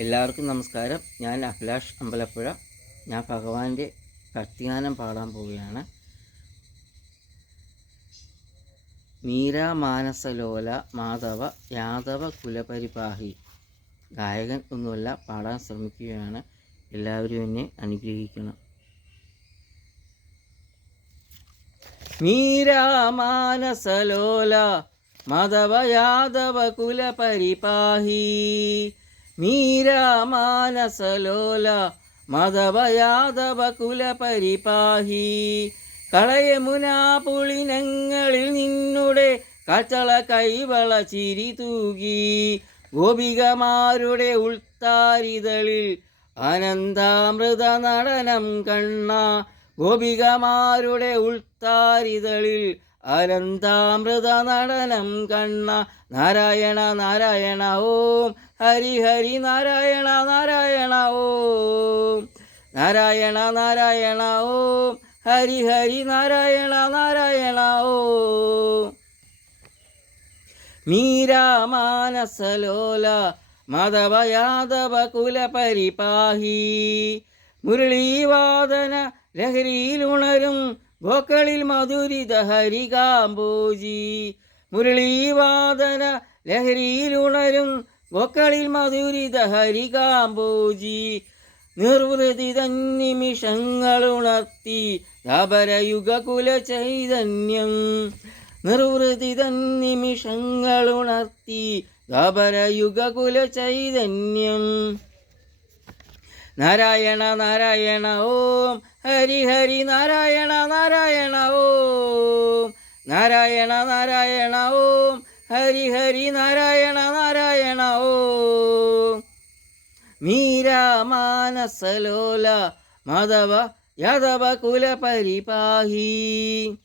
എല്ലാവർക്കും നമസ്കാരം. ഞാൻ അഭിലാഷ് അമ്പലപ്പുഴ. ഞാൻ ഭഗവാന്റെ ഭക്തിഗാനം പാടാൻ പോവുകയാണ്. മീരാ മാനസലോല മാധവ യാദവ കുലപരിപാഹി. ഗായകൻ ഒന്നുമല്ല, പാടാൻ ശ്രമിക്കുകയാണ്. എല്ലാവരും എന്നെ അനുഗ്രഹിക്കണം. മീരാ മാനസലോല മാധവ യാദവ കുലപരിപാഹി. മീരാ മാനസലോല മാധവ യാദവ കുലപരിപാഹി. കളയമുനാ പുളിനങ്ങളിൽ നിന്നുടെ കച്ചള കൈവള ചിരി തൂകി. ഗോപികമാരുടെ ഉൾത്താരിതളിൽ അനന്താമൃത നടനം കണ്ണ. ഗോപികമാരുടെ ഉൾത്താരിതളിൽ അനന്താമൃത നടനം കണ്ണ. നാരായണ നാരായണ ഓം ഹരി ഹരി നാരായണ നാരായണ ഓം. നാരായണ നാരായണ ഓം ഹരി ഹരി നാരായണ നാരായണ ഓം. മീരാ മാനസലോല മാധവ യാദവ കുലപരിപാഹി. മുരളീവാദന ലഹരിയിലുണരും ഗോക്കളിൽ മധുരിത ഹരികാംബോജി. മുരളീവാദന ലഹരിയിലുണരും ഗോക്കളിൽ മധുരിത ഹരികാംബോജി. നിർവൃതി തന്നിമിഷങ്ങളുണർത്തി ധാപരയുഗകുല ചൈതന്യം. നിർവൃതി തന്നിമിഷങ്ങളുണർത്തി ധാപരയുഗകുല ചൈതന്യം. നാരായണ നാരായണ ഓം ഹരി ഹരി നാരായണ നാരായണ ഓം. നാരായണ നാരായണ ഓം ഹരി ഹരി നാരായണ നാരായണ ഓം. മീരാ മാനസലോല മാധവ യാദവ കുലപരിപാഹി.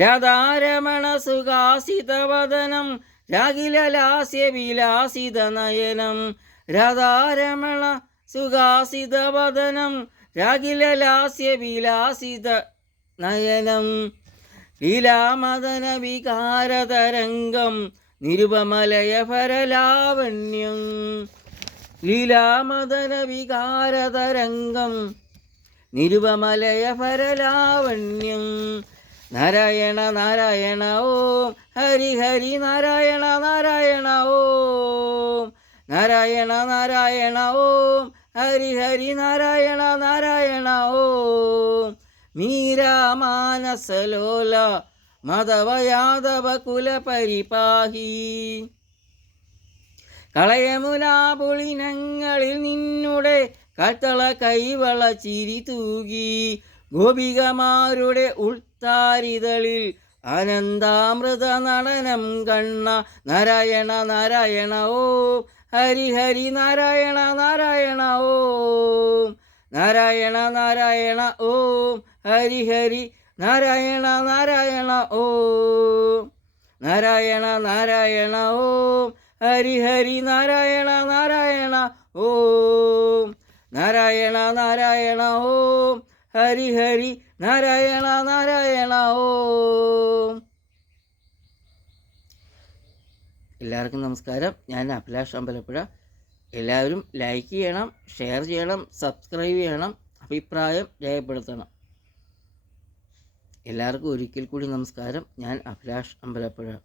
രാധാരമണ സുഖാസിതവദനം രാഗിലലാസ്യ വിലാസിത നയനം. രാധാരമണ സുഖാസിതവദനം രാഗിലലാസ്യ വിലാസിത നയനം. ലീലാമദന വികാരതരംഗം നിരുപമലയ ഭരലാവണ്യം. ലീലാമദന വികാരതരംഗം നിരുപമലയ ഭരലാവണ്യം. നാരായണ നാരായണ ഓം ഹരി ഹരി നാരായണ നാരായണ ഓം. നാരായണ നാരായണ ഓം ഹരി ഹരി നാരായണ നാരായണ ഓം. മീരാ മാനസലോല മാധവ യാദവ കുലപരിപാഹി. കളയമുലാ പുളിനങ്ങളിൽ നിന്നുടെ കത്തള കൈവള ചിരി തൂകി. ഗോപികമാരുടെ ഉൾത്താരിതളിൽ അനന്താമൃത നടനം കണ്ണ. നാരായണ നാരായണ ഓം ഹരി ഹരി നാരായണ നാരായണ ഓം. നാരായണ നാരായണ ഓം ഹരി ഹരി നാരായണ നാരായണ ഓം. നാരായണ നാരായണ ഓം ഹരി ഹരി നാരായണ നാരായണ ഓം. നാരായണ നാരായണ ഓം ഹരി ഹരി നാരായണ നാരായണ ഓം. എല്ലാവർക്കും നമസ്കാരം. ഞാൻ അഭിലാഷ് അമ്പലപ്പുഴ. എല്ലാവരും ലൈക്ക് ചെയ്യണം, ഷെയർ ചെയ്യണം, സബ്സ്ക്രൈബ് ചെയ്യണം, അഭിപ്രായം രേഖപ്പെടുത്തണം. എല്ലാവർക്കും ഒരിക്കൽ കൂടി നമസ്കാരം. ഞാൻ അഭിലാഷ് അമ്പലപ്പുഴ.